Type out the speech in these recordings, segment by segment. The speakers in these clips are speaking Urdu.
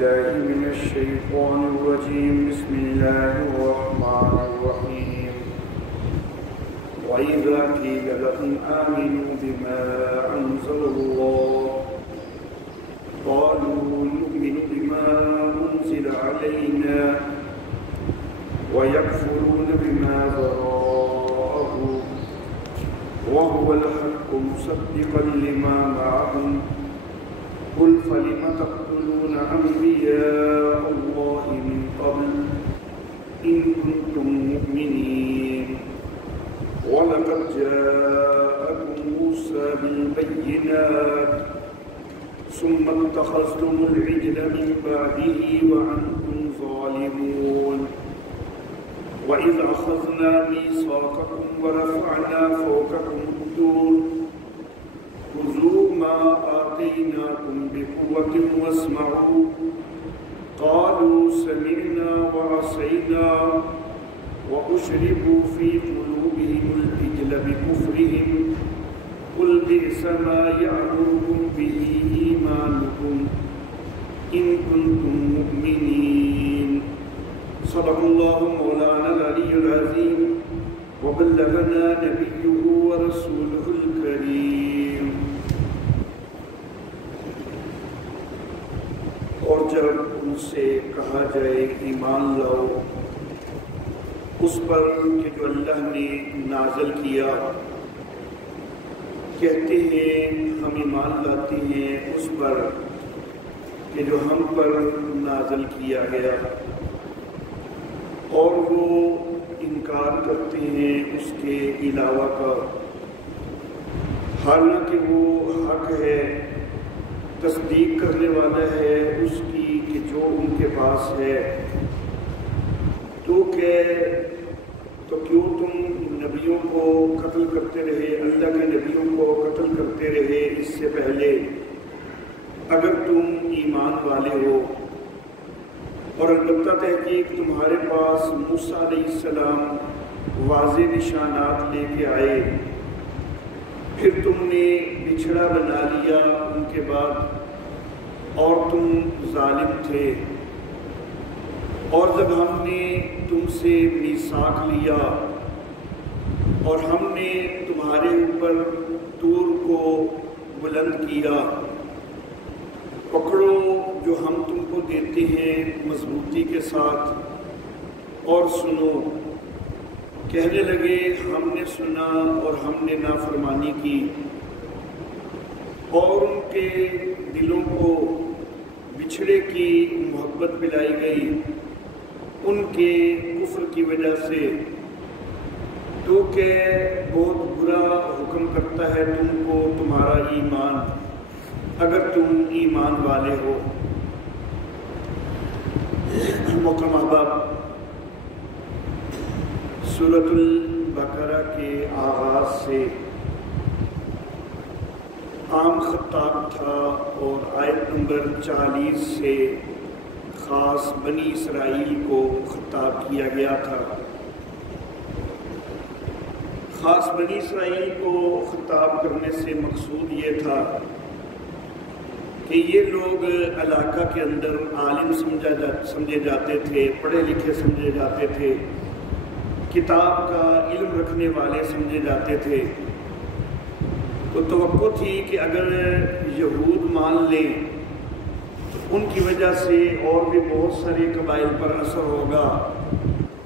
بالله من الشيطان الرجيم بسم الله الرحمن الرحيم وإذا قيل لهم آمنوا بما أنزل الله قالوا نؤمن بما أنزل علينا ويكفرون بما وراءه وهو الحق مصدقا لما معهم قل فلم تقتلون أنبياء الله من قبل إن كنتم مؤمنين ولقد جاءكم موسى بالبينات ثم اتخذتم العجل من بعده وأنتم ظالمون وإذ أخذنا ميثاقكم ورفعنا فوقكم الطور خذوا ما آتيناكم بقوة واسمعوا قالوا سمعنا وعصينا وأشربوا في قلوبهم العجل بكفرهم قل بئس ما يأمركم به إيمانكم إن كنتم مؤمنين صدق الله مولانا العلي العظيم وبلغنا نبيه ورسوله الكريم. اور جب ان سے کہا جائے ایمان لاؤ اس پر کہ جو اللہ نے نازل کیا، کہتے ہیں ہم ایمان لاتے ہیں اس پر کہ جو ہم پر نازل کیا گیا، اور وہ انکار کرتے ہیں اس کے علاوہ کا، حالانکہ وہ حق ہے، تصدیق کرنے والا ہے اس کی کہ جو ان کے پاس ہے. تو کیوں تم نبیوں کو قتل کرتے رہے، اللہ کے نبیوں کو قتل کرتے رہے اس سے پہلے، اگر تم ایمان والے ہو. اور البتہ تحقیق تمہارے پاس موسیٰ علیہ السلام واضح نشانات لے کے آئے، پھر تم نے بچھڑا بنا لیا ان کے بعد، اور تم ظالم تھے. اور جب ہم نے تم سے میثاق لیا اور ہم نے تمہارے اوپر طور کو بلند کیا، پکڑو جو ہم تم کو دیتے ہیں مضبوطی کے ساتھ اور سنو. کہنے لگے ہم نے سنا اور ہم نے نافرمانی کی، اور ان کے دلوں کو بچھڑے کی محبت پلائی گئی ان کے کفر کی وجہ سے. تو کہ بہت برا حکم کرتا ہے تم کو تمہارا ایمان اگر تم ایمان والے ہو. محترم احباب، سورۃ البقرہ کے آغاز سے عام خطاب تھا، اور آیت نمبر 40 سے خاص بنی اسرائیل کو خطاب کیا گیا تھا. خاص بنی اسرائیل کو خطاب کرنے سے مقصود یہ تھا کہ یہ لوگ علاقہ کے اندر عالم سمجھے جاتے تھے، پڑھے لکھے سمجھے جاتے تھے، کتاب کا علم رکھنے والے سمجھے جاتے تھے. تو توقع تھی کہ اگر یہود مان لیں تو ان کی وجہ سے اور بھی بہت سارے قبائل پر اثر ہوگا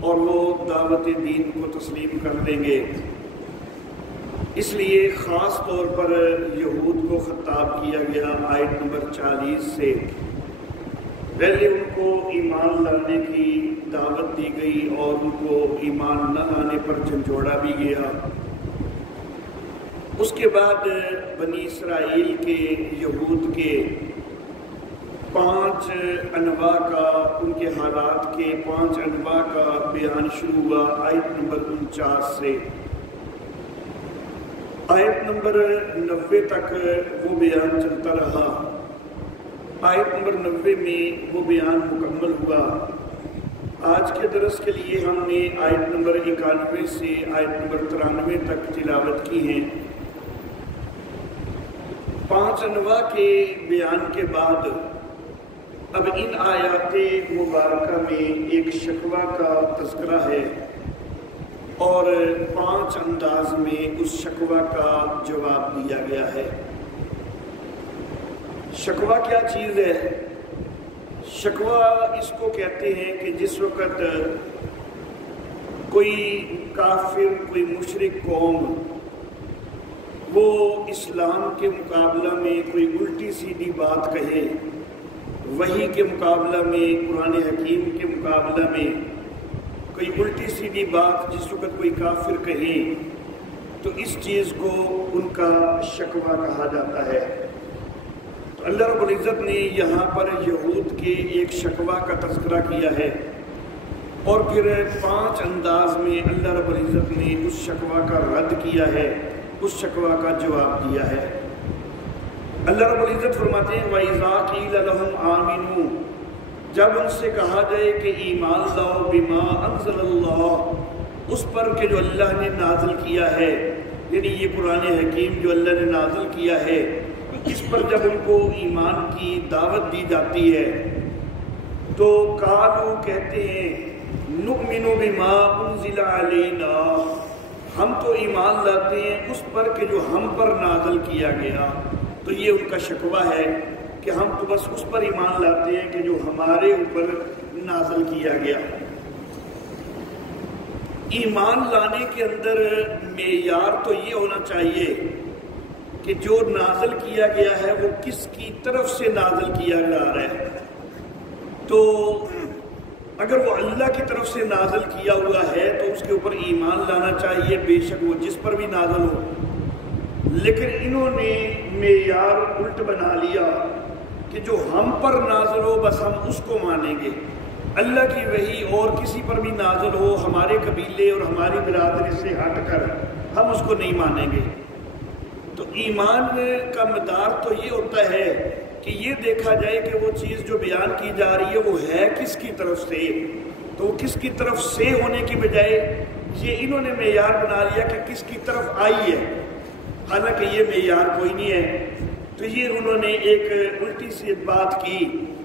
اور وہ دعوت دین کو تسلیم کر لیں گے. اس لیے خاص طور پر یہود کو خطاب کیا گیا. آیت نمبر 40 سے پہلے ان کو ایمان لانے کی دعوت دی گئی اور ان کو ایمان نہ لانے پر جھنجھوڑا بھی گیا. اس کے بعد بنی اسرائیل کے یہود کے 5 انواع کا، ان کے حالات کے 5 انواع کا بیان شروع ہوا آیت نمبر 49 سے. آیت نمبر 90 تک وہ بیان چلتا رہا. آیت نمبر 90 میں وہ بیان مکمل ہوا. آج کے درس کے لیے ہم نے آیت نمبر 91 سے آیت نمبر 93 تک تلاوت کی ہے. 5 انواع کے بیان کے بعد اب ان آیات مبارکہ میں ایک شکوہ کا تذکرہ ہے اور 5 انداز میں اس شکوہ کا جواب دیا گیا ہے۔ شکوہ کیا چیز ہے؟ شکوہ اس کو کہتے ہیں کہ جس وقت کوئی کافر، کوئی مشرک قوم وہ اسلام کے مقابلہ میں کوئی الٹی سیدھی بات کہے، وحی کے مقابلہ میں، قرآن حکیم کے مقابلہ میں کوئی الٹی سیدھی بات جس وقت کوئی کافر کہے تو اس چیز کو ان کا شکوہ کہا جاتا ہے۔ تو اللہ رب العزت نے یہاں پر یہود کے ایک شکوہ کا تذکرہ کیا ہے اور پھر 5 انداز میں اللہ رب العزت نے اس شکوہ کا رد کیا ہے، اس شکوہ کا جواب دیا ہے۔ اللہ رب العزت فرماتے ہیں وَإِذَا قِيلَ لَهُمْ آمِنُوا، جب ان سے کہا جائے کہ ایمان لاؤ بما انزل اللہ، اس پر کہ جو اللہ نے نازل کیا ہے، یعنی یہ قرآن حکیم جو اللہ نے نازل کیا ہے، اس پر جب ان کو ایمان کی دعوت دی جاتی ہے تو قالوا کہتے ہیں نؤمن بما انزل علینا، ہم تو ایمان لاتے ہیں اس پر کہ جو ہم پر نازل کیا گیا۔ تو یہ ان کا شکوہ ہے کہ ہم تو بس اس پر ایمان لاتے ہیں کہ جو ہمارے اوپر نازل کیا گیا۔ ایمان لانے کے اندر معیار تو یہ ہونا چاہیے کہ جو نازل کیا گیا ہے وہ کس کی طرف سے نازل کیا جا رہا ہے۔ تو اگر وہ اللہ کی طرف سے نازل کیا ہوا ہے تو اس کے اوپر ایمان لانا چاہیے، بے شک وہ جس پر بھی نازل ہو۔ لیکن انہوں نے معیار الٹ بنا لیا کہ جو ہم پر نازل ہو بس ہم اس کو مانیں گے، اللہ کی وحی اور کسی پر بھی نازل ہو ہمارے قبیلے اور ہماری برادری سے ہٹ کر ہم اس کو نہیں مانیں گے۔ تو ایمان کا مدار تو یہ ہوتا ہے کہ یہ دیکھا جائے کہ وہ چیز جو بیان کی جا رہی ہے وہ ہے کس کی طرف سے، تو وہ کس کی طرف سے ہونے کی بجائے یہ انہوں نے معیار بنا لیا کہ کس کی طرف آئی ہے، حالانکہ یہ معیار کوئی نہیں ہے۔ تو یہ انہوں نے ایک الٹی سی بات کی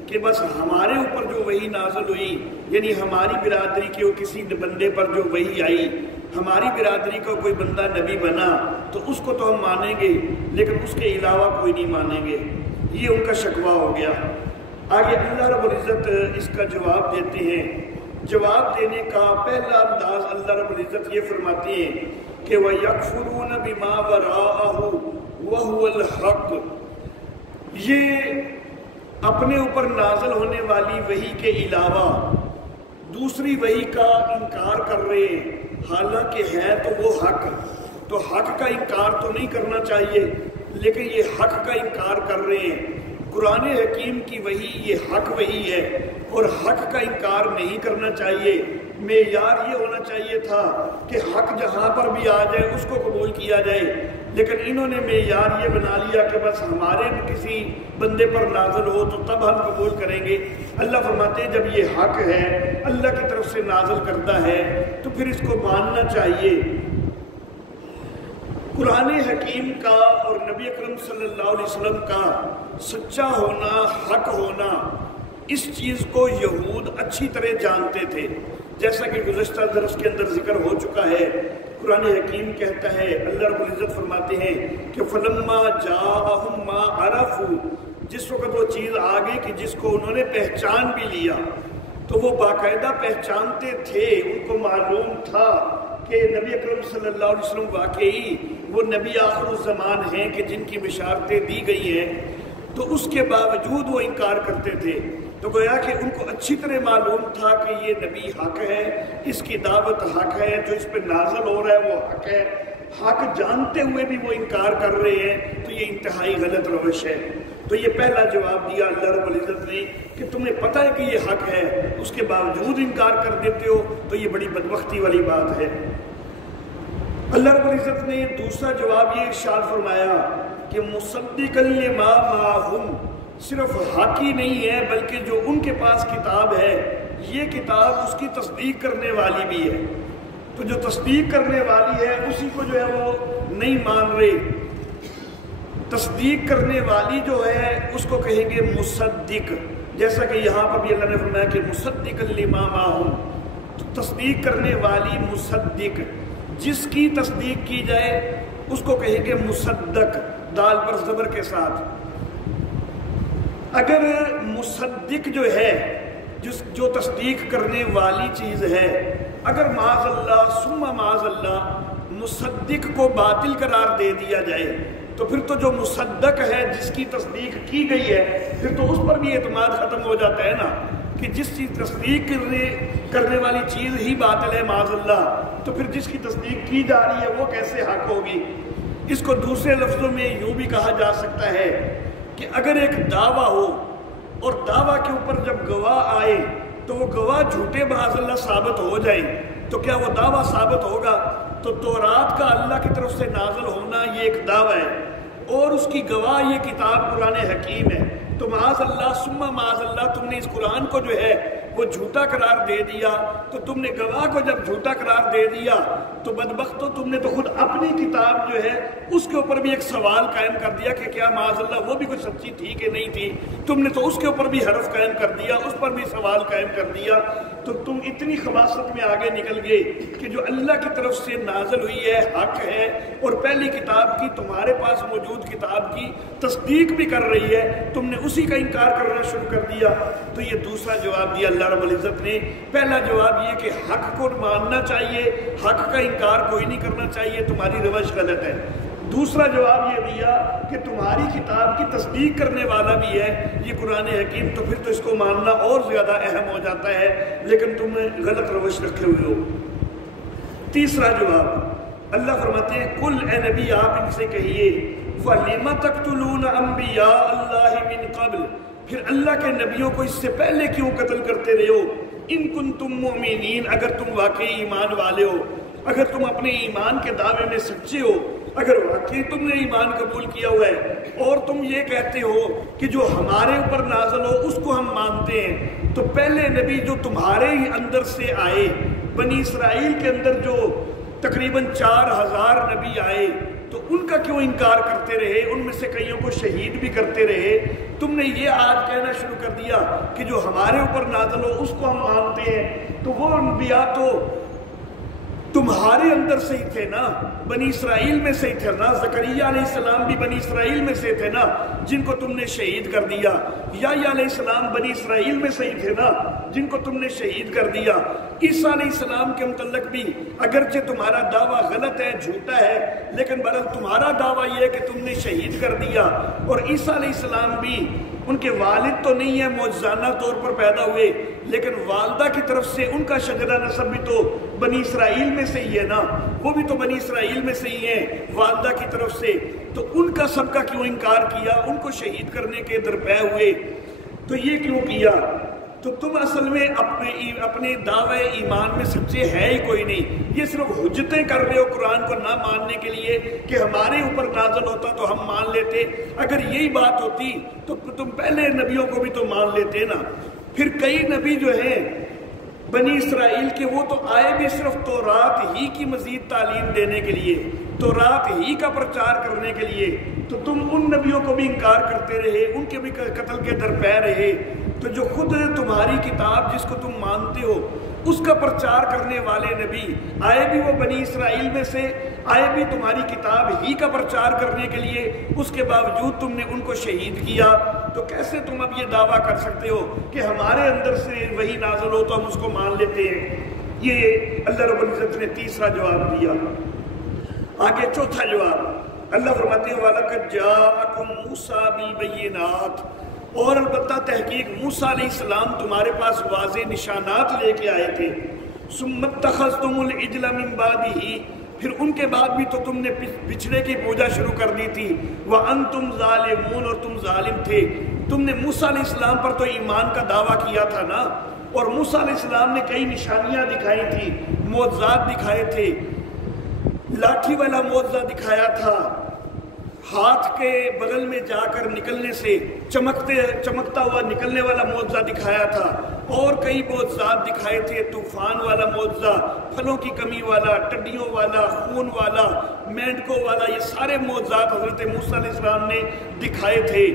کہ بس ہمارے اوپر جو وحی نازل ہوئی، یعنی ہماری برادری کے کسی بندے پر جو وحی آئی، ہماری برادری کا کوئی بندہ نبی بنا تو اس کو تو ہم مانیں گے، لیکن اس کے علاوہ کوئی نہیں مانیں گے۔ یہ ان کا شکوہ ہو گیا۔ آگے اللہ رب العزت اس کا جواب دیتے ہیں۔ جواب دینے کا پہلا انداز اللہ رب العزت یہ فرماتے ہیں کہ وَيَكْفُرُونَ بِمَا وَرَاءَهُ وَهُوَ الْحَقُّ، یہ اپنے اوپر نازل ہونے والی وحی کے علاوہ دوسری وحی کا انکار کر رہے ہیں، حالانکہ ہے تو وہ حق۔ تو حق کا انکار تو نہیں کرنا چاہیے، لیکن یہ حق کا انکار کر رہے ہیں۔ قرآن حکیم کی وحی یہ حق وحی ہے اور حق کا انکار نہیں کرنا چاہیے۔ معیار یہ ہونا چاہیے تھا کہ حق جہاں پر بھی آ جائے اس کو قبول کیا جائے، لیکن انہوں نے معیار یہ بنا لیا کہ بس ہمارے کسی بندے پر نازل ہو تو تب ہم قبول کریں گے۔ اللہ فرماتے ہیں جب یہ حق ہے، اللہ کی طرف سے نازل کرتا ہے تو پھر اس کو ماننا چاہیے۔ قرآن حکیم کا اور نبی اکرم صلی اللہ علیہ وسلم کا سچا ہونا، حق ہونا، اس چیز کو یہود اچھی طرح جانتے تھے، جیسا کہ گزشتہ درس کے اندر ذکر ہو چکا ہے۔ قرآن حکیم کہتا ہے، اللہ رب العزت فرماتے ہیں کہ فَلَمَّا جَاءَهُم مَّا عَرَفُوا، جس وقت وہ چیز آگے کہ جس کو انہوں نے پہچان بھی لیا، تو وہ باقاعدہ پہچانتے تھے، ان کو معلوم تھا کہ نبی اکرم صلی اللہ علیہ وسلم واقعی وہ نبی آخر الزمان ہیں کہ جن کی بشارتیں دی گئی ہیں، تو اس کے باوجود وہ انکار کرتے تھے۔ تو گویا کہ ان کو اچھی طرح معلوم تھا کہ یہ نبی حق ہے، اس کی دعوت حق ہے، جو اس پہ نازل ہو رہا ہے وہ حق ہے۔ حق جانتے ہوئے بھی وہ انکار کر رہے ہیں تو یہ انتہائی غلط روش ہے۔ تو یہ پہلا جواب دیا اللہ رب العزت نے کہ تمہیں پتہ ہے کہ یہ حق ہے، اس کے باوجود انکار کر دیتے ہو، تو یہ بڑی بدبختی والی بات ہے۔ اللہ رب العزت نے دوسرا جواب یہ ارشاد فرمایا کہ مصدقا لما معہم، صرف حق ہی نہیں ہے بلکہ جو ان کے پاس کتاب ہے یہ کتاب اس کی تصدیق کرنے والی بھی ہے۔ تو جو تصدیق کرنے والی ہے اسی کو جو ہے وہ نہیں مان رہے۔ تصدیق کرنے والی جو ہے اس کو کہیں گے مصدق، جیسا کہ یہاں پر بھی اللہ نے فرمایا کہ مصدقا لما معہم، تصدیق کرنے والی مصدق، جس کی تصدیق کی جائے اس کو کہیں گے مصدق، دال پر زبر کے ساتھ۔ اگر مصدق جو ہے، جو تصدیق کرنے والی چیز ہے، اگر معاذ اللہ ثم معاذ اللہ مصدق کو باطل قرار دے دیا جائے تو پھر تو جو مصدق ہے، جس کی تصدیق کی گئی ہے، پھر تو اس پر بھی اعتماد ختم ہو جاتا ہے نا، کہ جس چیز تصدیق کرنے والی چیز ہی باطل ہے معاذ اللہ، تو پھر جس کی تصدیق کی جا رہی ہے وہ کیسے حق ہوگی۔ اس کو دوسرے لفظوں میں یوں بھی کہا جا سکتا ہے کہ اگر ایک دعویٰ ہو اور دعویٰ کے اوپر جب گواہ آئے تو وہ گواہ جھوٹے معاذ اللہ ثابت ہو جائیں تو کیا وہ دعویٰ ثابت ہوگا؟ تو تورات کا اللہ کی طرف سے نازل ہونا یہ ایک دعویٰ ہے، اور اس کی گواہ یہ کتاب قرآن حکیم ہے، تو معاذ اللہ ثم معاذ اللہ تم نے اس قرآن کو جو ہے وہ جھوٹا قرار دے دیا، تو تم نے گواہ کو جب جھوٹا قرار دے دیا تو بدبختو تم نے تو خود اپنی کتاب جو ہے اس کے اوپر بھی ایک سوال قائم کر دیا کہ کیا معاذ اللہ وہ بھی کوئی سچی تھی کہ نہیں تھی، تم نے تو اس کے اوپر بھی حرف قائم کر دیا، اس پر بھی سوال قائم کر دیا، تو تم اتنی خباثت میں آگے نکل گئے کہ جو اللہ کی طرف سے نازل ہوئی ہے حق ہے، اور پہلی کتاب کی تمہارے پاس موجود کتاب کی تصدیق بھی کر رہی ہے، تم نے اسی کا انکار کرنا شروع کر دیا۔ تو یہ دوسرا جواب دیا اللہ رب العزت نے۔ پہلا جواب یہ کہ حق کو ماننا چاہیے، حق کا انکار کوئی نہیں کرنا چاہیے، تمہاری روش غلط ہے۔ دوسرا جواب یہ دیا کہ تمہاری کتاب کی تصدیق کرنے والا بھی ہے یہ قرآن حکیم، تو پھر تو اس کو ماننا اور زیادہ اہم ہو جاتا ہے، لیکن تم غلط روش رکھے ہوئے ہو۔ تیسرا جواب اللہ فرماتے ہیں قل اے نبی آپ ان سے کہیے فَلِمَ تَقْتُلُونَ أَنْبِيَاءَ اللَّهِ مِنْ قَبْلِ، پھر اللہ کے نبیوں کو اس سے پہلے کیوں قتل کرتے رہے ہو؟ ان کنتم مؤمنین، اگر تم واقعی ایمان والے ہو، اگر تم اپنے ایمان کے دعوے میں سچے ہو، اگر واقعی تم نے ایمان قبول کیا ہوا ہے اور تم یہ کہتے ہو کہ جو ہمارے اوپر نازل ہو اس کو ہم مانتے ہیں، تو پہلے نبی جو تمہارے ہی اندر سے آئے، بنی اسرائیل کے اندر جو تقریباً 4000 نبی آئے، تو ان کا کیوں انکار کرتے رہے؟ ان میں سے کئیوں کو شہید بھی کرتے رہے۔ تم نے یہ آج کہنا شروع کر دیا کہ جو ہمارے اوپر نازل ہو اس کو ہم مانتے ہیں، تو وہ انبیاء تو تمہارے اندر سے ہی تھے نا، بنی اسرائیل میں سے ہی تھے نا، زکریا علیہ السلام بھی بنی اسرائیل میں سے تھے نا جن کو تم نے شہید کر دیا، یحییٰ علیہ السلام بنی اسرائیل میں سے ہی تھے نا جن کو تم نے شہید کر دیا۔ عیسیٰ علیہ السلام کے متعلق بھی اگرچہ تمہارا دعویٰ غلط ہے، جھوٹا ہے، لیکن بہرحال تمہارا دعویٰ یہ ہے کہ تم نے شہید کر دیا، اور عیسیٰ علیہ السلام بھی ان کے والد تو نہیں ہے، معجزانہ طور پر پیدا ہوئے، لیکن والدہ کی طرف سے ان کا شجرہ نسب بھی تو بنی اسرائیل میں سے ہی ہے نا، وہ بھی تو بنی اسرائیل میں سے ہی ہیں والدہ کی طرف سے، تو ان کا سب کا کیوں انکار کیا؟ ان کو شہید کرنے کے درپے ہوئے، تو یہ کیوں کیا؟ تو تم اصل میں اپنے دعوے ایمان میں سچے ہے ہی کوئی نہیں، یہ صرف حجتیں کر رہے ہو قرآن کو نہ ماننے کے لیے کہ ہمارے اوپر نازل ہوتا تو ہم مان لیتے، اگر یہی بات ہوتی تو تم پہلے نبیوں کو بھی تو مان لیتے نا۔ پھر کئی نبی جو ہیں بنی اسرائیل کے، وہ تو آئے بھی صرف تورات ہی کی مزید تعلیم دینے کے لیے، تورات ہی کا پرچار کرنے کے لیے، تو تم ان نبیوں کو بھی انکار کرتے رہے، ان کے بھی قتل کے درپے رہے۔ تو جو خود تمہاری کتاب جس کو تم مانتے ہو اس کا پرچار کرنے والے نبی آئے بھی وہ بنی اسرائیل میں سے، آئے بھی تمہاری کتاب ہی کا پرچار کرنے کے لیے، اس کے باوجود تم نے ان کو شہید کیا، تو کیسے تم اب یہ دعویٰ کر سکتے ہو کہ ہمارے اندر سے وہی نازل ہو تو ہم اس کو مان لیتے ہیں؟ یہ اللہ رب العزت نے تیسرا جواب دیا۔ آگے چوتھا جواب اللہ فرماتے ہیں وَلَقَدْ جَاءَكُمْ مُوسَىٰ بِالْبَيِّنَاتِ، اور البتہ تحقیق موسیٰ علیہ السلام تمہارے پاس واضح نشانات لے کے آئے تھے۔ ثُمَّ اتَّخَذْتُمُ الْعِجْلَ مِن بَعْدِهِ، پھر ان کے بعد بھی تو تم نے بچھڑے کی پوجا شروع کر دی تھی۔ وَأَنْتُمْ ظَالِمُونَ، اور تم ظالم تھے۔ تم نے موسیٰ علیہ السلام پر تو ایمان کا دعویٰ کیا تھا نا، اور موسیٰ علیہ السلام نے کئی نشانیاں دکھائی تھی، معجزات دکھائے تھے، لاٹھی والا معجزہ دکھایا تھا، ہاتھ کے بغل میں جا کر نکلنے سے چمکتا ہوا نکلنے والا معجزہ دکھایا تھا، اور کئی معجزات دکھائے تھے، طوفان والا معجزہ، پھلوں کی کمی والا، ٹڈیوں والا، خون والا، مینڈکوں والا، یہ سارے معجزات حضرت موسیٰ علیہ السلام نے دکھائے تھے۔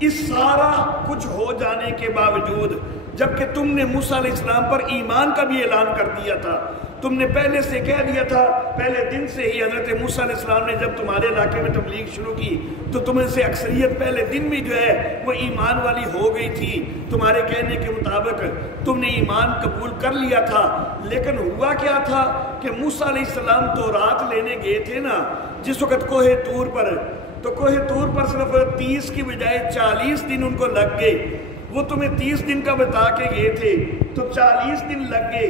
اس سارا کچھ ہو جانے کے باوجود جبکہ تم نے موسیٰ علیہ السلام پر ایمان کا بھی اعلان کر دیا تھا، تم نے پہلے سے کہہ دیا تھا، پہلے دن سے ہی حضرت موسیٰ علیہ السلام نے جب تمہارے علاقے میں تبلیغ شروع کی تو تمہیں سے اکثریت پہلے دن میں جو ہے وہ ایمان والی ہو گئی تھی، تمہارے کہنے کے مطابق تم نے ایمان قبول کر لیا تھا۔ لیکن ہوا کیا تھا کہ موسیٰ علیہ السلام تورات لینے گئے تھے نا جس وقت کوہ طور پر، تو کوہ طور پر صرف 30 کی بجائے 40 دن ان کو لگ گئے۔ وہ تمہیں 30 دن کا بتا کے گئے تھے تو 40 دن لگ گئے،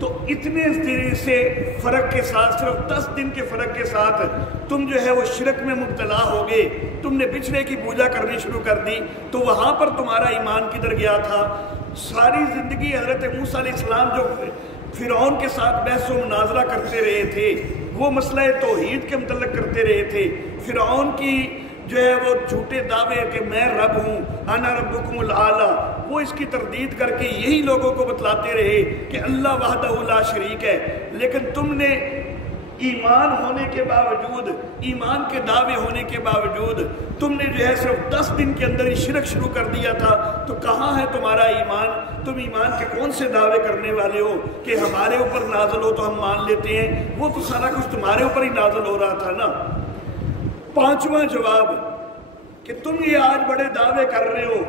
تو اتنے دن سے فرق کے ساتھ، صرف 10 دن کے فرق کے ساتھ تم جو ہے وہ شرک میں مبتلا ہو گئے، تم نے بچھڑے کی پوجا کرنی شروع کر دی، تو وہاں پر تمہارا ایمان کدھر گیا تھا؟ ساری زندگی حضرت موسیٰ علیہ السلام جو فرعون کے ساتھ بحث و مناظرہ کرتے رہے تھے، وہ مسئلہ توحید کے متعلق کرتے رہے تھے، فرعون کی جو ہے وہ جھوٹے دعوے کہ میں رب ہوں، انا ربکم الاعلیٰ، وہ اس کی تردید کر کے یہی لوگوں کو بتلاتے رہے کہ اللہ وحدہ لا شریک ہے۔ لیکن تم نے ایمان ہونے کے باوجود، ایمان کے دعوے ہونے کے باوجود تم نے جو ہے صرف 10 دن کے اندر ہی شرک شروع کر دیا تھا، تو کہاں ہے تمہارا ایمان؟ تم ایمان کے کون سے دعوے کرنے والے ہو کہ ہمارے اوپر نازل ہو تو ہم مان لیتے ہیں؟ وہ تو سارا کچھ تمہارے اوپر ہی نازل ہو رہا تھا نا۔ پانچواں جواب کہ تم یہ آج بڑے دعوے کر رہے ہو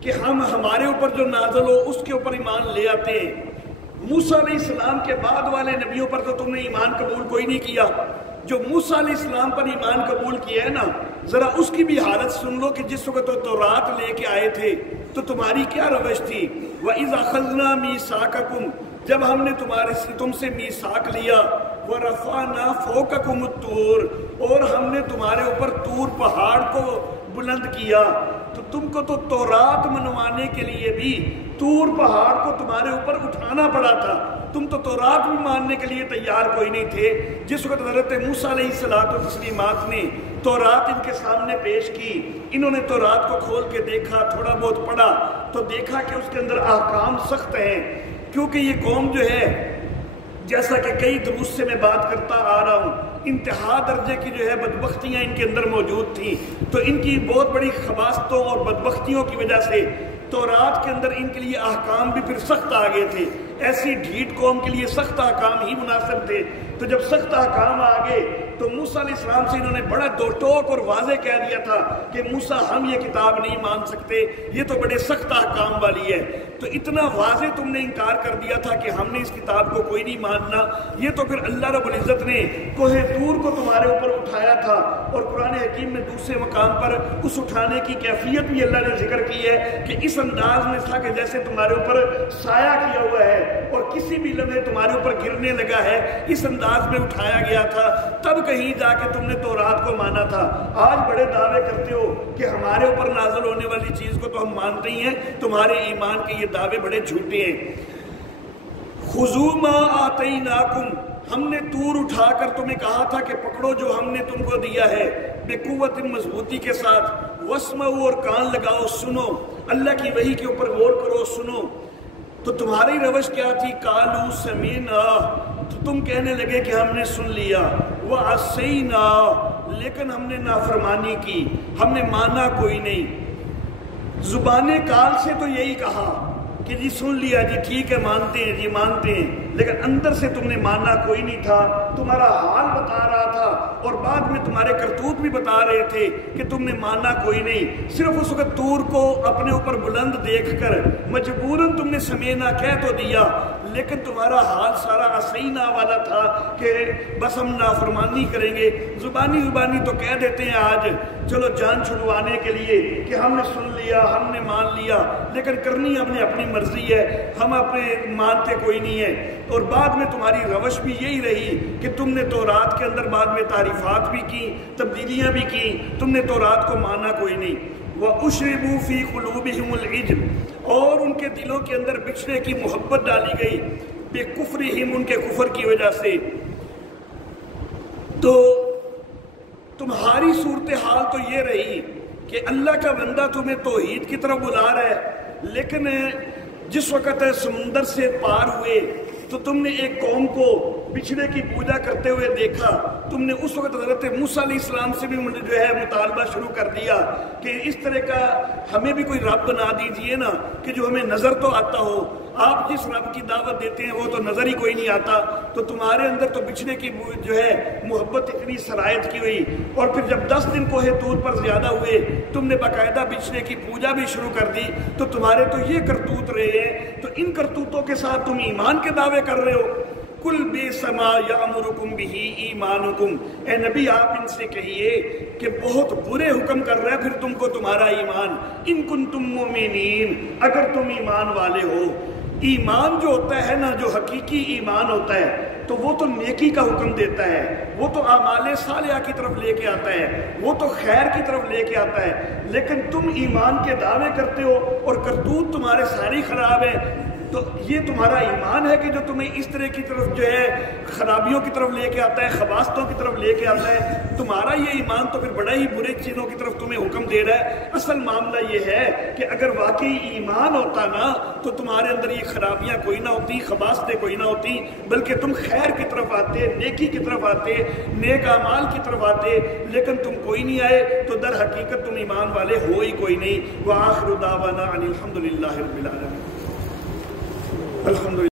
کہ ہم ہمارے اوپر جو نازل ہو اس کے اوپر ایمان لے آتے ہیں، موسیٰ علیہ السلام کے بعد والے نبیوں پر تو تم نے ایمان قبول کوئی نہیں کیا، جو موسیٰ علیہ السلام پر ایمان قبول کیا ہے نا، ذرا اس کی بھی حالت سن لو کہ جس وقت وہ تورات لے کے آئے تھے تو تمہاری کیا روش تھی؟ وَإِذْ أَخَذْنَا مِيثَاقَكُمْ، جب ہم نے تم سے میثاق لیا، وَرَفَعْنَا فَوْقَكُمُ الطُّورَ، اور ہم نے تمہارے اوپر طور پہاڑ کو بلند کیا، تو تم کو تو تورات منوانے کے لیے بھی طور پہاڑ کو تمہارے اوپر اٹھانا پڑا تھا، تم تو تورات بھی ماننے کے لیے تیار کوئی نہیں تھے۔ جس وقت حضرت موسیٰ علیہ السلام نے تورات ان کے سامنے پیش کی، انہوں نے تورات کو کھول کے دیکھا، تھوڑا بہت پڑھا تو دیکھا کہ اس کے اندر احکام سخت ہیں، کیونکہ یہ قوم جو ہے، جیسا کہ کئی دروس سے میں بات کرتا آ رہا ہوں، انتہا درجے کی جو ہے بدبختیاں ان کے اندر موجود تھیں، تو ان کی بہت بڑی خباستوں اور بدبختیوں کی وجہ سے تورات کے اندر ان کے لیے احکام بھی پھر سخت آ گئے تھے۔ ایسی ڈھیٹ قوم کے لیے سخت احکام ہی مناسب تھے، تو جب سخت احکام آ گئے تو موسیٰ علیہ السلام سے انہوں نے بڑا دو ٹوک اور واضح کہہ دیا تھا کہ موسیٰ ہم یہ کتاب نہیں مان سکتے، یہ تو بڑے سخت احکام والی ہے۔ تو اتنا واضح تم نے انکار کر دیا تھا کہ ہم نے اس کتاب کو کوئی نہیں ماننا، یہ تو پھر اللہ رب العزت نے کوہ طور کو تمہارے اوپر اٹھایا تھا، اور قرآن حکیم میں دوسرے مقام پر اس اٹھانے کی کیفیت بھی اللہ نے ذکر کی ہے کہ اس انداز میں تھا کہ جیسے تمہارے اوپر سایہ کیا ہوا ہے اور کسی بھی لمحے تمہارے اوپر گرنے لگا ہے، اس انداز میں اٹھایا گیا تھا، تب کہیں جا کے تم نے تورات کو مانا تھا۔ آج بڑے دعوے کرتے ہو کہ ہمارے اوپر نازل ہونے والی چیز کو تو ہم مانتے ہی ہیں، تمہارے ایمان کے یہ دعوے بڑے جھوٹے ہیں۔ خُذُوا مَا آتَيْنَاكُمْ، ہم نے طور اٹھا کر تمہیں کہا تھا کہ پکڑو جو ہم نے تم کو دیا ہے، بقوت مضبوطی کے ساتھ، وَاسْمَعُوا، اور کان لگاؤ، سنو، اللہ کی وحی کے اوپر غور کرو، سنو۔ تو تمہاری روش کیا تھی؟ قالوا سمعنا، تو تم کہنے لگے کہ ہم نے سن لیا، وعصینا، لیکن ہم نے نافرمانی کی، ہم نے مانا کوئی نہیں۔ زبان کال سے تو یہی کہا کہ جی سن لیا، جی ٹھیک ہے، مانتے ہیں، جی مانتے ہیں، لیکن اندر سے تم نے مانا کوئی نہیں تھا، تمہارا حال بتا رہا تھا اور بعد میں تمہارے کرتوت بھی بتا رہے تھے کہ تم نے مانا کوئی نہیں۔ صرف اس وقت طور کو اپنے اوپر بلند دیکھ کر مجبوراً تم نے سمینا کہہ تو دیا، لیکن تمہارا حال سارا عصینا والا تھا کہ بس ہم نافرمانی کریں گے۔ زبانی تو کہہ دیتے ہیں آج، چلو جان چھڑوانے کے لیے کہ ہم نے سن لیا، ہم نے مان لیا، لیکن کرنی ہم نے اپنی مرضی ہے، ہم اپنے مانتے کوئی نہیں ہے۔ اور بعد میں تمہاری روش بھی یہی رہی کہ تم نے تورات کے اندر بعد میں تعریفات بھی کی، تبدیلیاں بھی کی، تم نے تورات کو مانا کوئی نہیں۔ وَأُشْرِبُوا فِي قُلُوبِهِمُ الْعِجْلَ، اور ان کے دلوں کے اندر بچھڑے کی محبت ڈالی گئی، بِكُفْرِهِمْ، ان کے کفر کی وجہ سے۔ تو تمہاری صورتحال تو یہ رہی کہ اللہ کا بندہ تمہیں توحید کی طرف بلا رہا ہے، لیکن جس وقت سمندر سے پار ہوئے تو تم نے ایک قوم کو بچھڑے کی پوجا کرتے ہوئے دیکھا، تم نے اس وقت حضرت موسیٰ علیہ السلام سے بھی جو ہے مطالبہ شروع کر دیا کہ اس طرح کا ہمیں بھی کوئی رب بنا دیجئے نا کہ جو ہمیں نظر تو آتا ہو۔ آپ جس رب کی دعوت دیتے ہیں وہ تو نظر ہی کوئی نہیں آتا، تو تمہارے اندر تو بچھڑے کی جو ہے محبت اتنی سرایت کی ہوئی، اور پھر جب 10 دن کوہ طور پر زیادہ ہوئے تم نے باقاعدہ بچھڑے کی پوجا بھی شروع کر دی، تو تمہارے تو یہ کرتوت رہے ہیں، تو ان کرتوتوں کے ساتھ تم ایمان کے دعوے کر رہے ہو۔ کل بے سما یامرکم بہ ایمانکم، اے نبی آپ ان سے کہیے کہ بہت برے حکم کر رہا ہے پھر تم کو تمہارا ایمان، ان کنتم مومنین، اگر تم ایمان والے ہو۔ ایمان جو ہوتا ہے نا، جو حقیقی ایمان ہوتا ہے، تو وہ تو نیکی کا حکم دیتا ہے، وہ تو اعمال صالحہ کی طرف لے کے آتا ہے، وہ تو خیر کی طرف لے کے آتا ہے۔ لیکن تم ایمان کے دعوے کرتے ہو اور کرتوت تمہارے ساری خراب ہیں، تو یہ تمہارا ایمان ہے کہ جو تمہیں اس طرح کی طرف جو ہے خرابیوں کی طرف لے کے آتا ہے، خباثتوں کی طرف لے کے آتا ہے؟ تمہارا یہ ایمان تو پھر بڑا ہی برے چیزوں کی طرف تمہیں حکم دے رہا ہے۔ اصل معاملہ یہ ہے کہ اگر واقعی ایمان ہوتا نا تو تمہارے اندر یہ خرابیاں کوئی نہ ہوتی، خباثتیں کوئی نہ ہوتی، بلکہ تم خیر کی طرف آتے، نیکی کی طرف آتے، نیک اعمال کی طرف آتے، لیکن تم کوئی نہیں آئے، تو در حقیقت تم ایمان والے ہو ہی کوئی نہیں۔ وآخر دعوانا ان الحمد للہ رب العالمین۔ الحمد